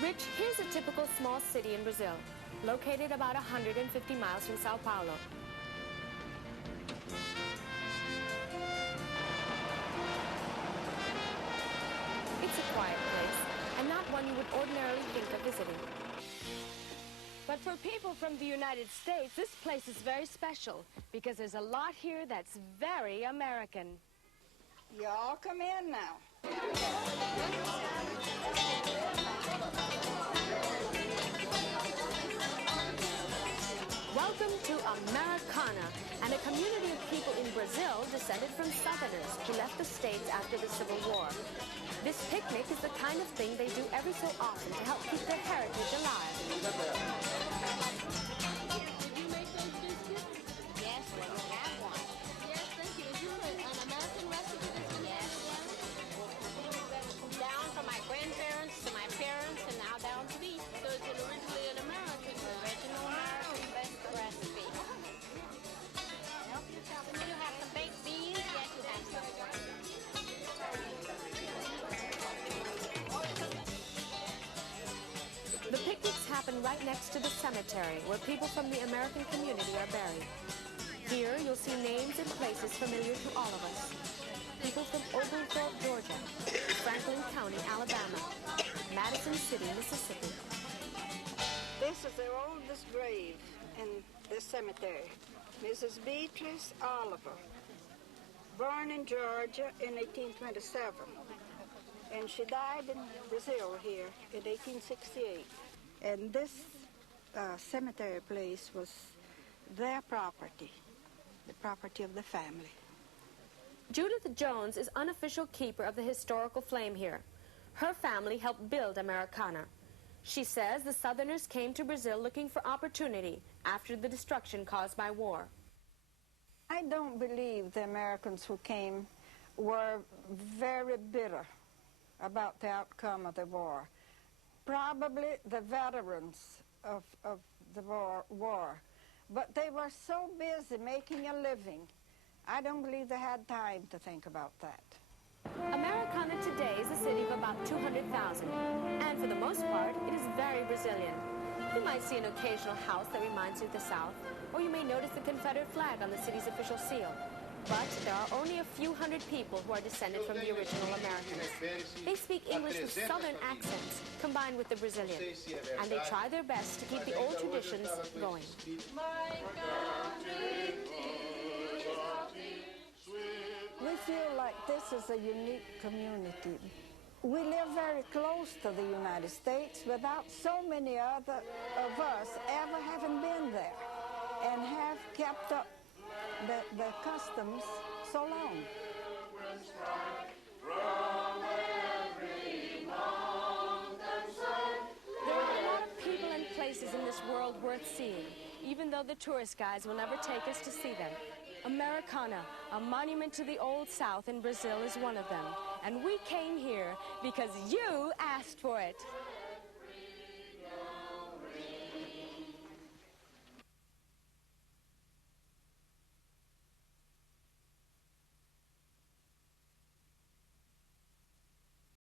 Rich, here's a typical small city in Brazil, located about 150 miles from Sao Paulo. It's a quiet place, and not one you would ordinarily think of visiting. But for people from the United States, this place is very special, because there's a lot here that's very American. Y'all come in now. Welcome to Americana, and a community of people in Brazil descended from Southerners who left the States after the Civil War. This picnic is the kind of thing they do every so often to help keep their heritage alive. Did you make those biscuits? Yes, we have one. Yes, thank you. Is this an American recipe that's been passed down? Down from my grandparents to my parents and now down to me. So it's originally an American Original American best recipe. Do you have some baked beans? Yes, you have some. The picnics happen right next to the cemetery, where people from the American community are buried. Here, you'll see names and places familiar to all of us. People from Oglethorpe, Georgia, Franklin County, Alabama, Madison City, Mississippi. This is their oldest grave in this cemetery. Mrs. Beatrice Oliver, born in Georgia in 1827. And she died in Brazil here in 1868. And this cemetery place was their property, the property of the family. Judith Jones is unofficial keeper of the historical flame here. Her family helped build Americana. She says the Southerners came to Brazil looking for opportunity after the destruction caused by war. I don't believe the Americans who came were very bitter about the outcome of the war. Probably the veterans of the war. But they were so busy making a living, I don't believe they had time to think about that. Americana today is a city of about 200,000, and for the most part, it is very Brazilian. You might see an occasional house that reminds you of the South, or you may notice the Confederate flag on the city's official seal. But there are only a few hundred people who are descended from the original Americans. They speak English with Southern accents combined with the Brazilian, and they try their best to keep the old traditions going. We feel like this is a unique community. We live very close to the United States without so many other of us ever having been there and have kept up the customs so long. There are a lot of people and places in this world worth seeing, even though the tourist guides will never take us to see them. Americana, a monument to the Old South in Brazil, is one of them. And we came here because you asked for it.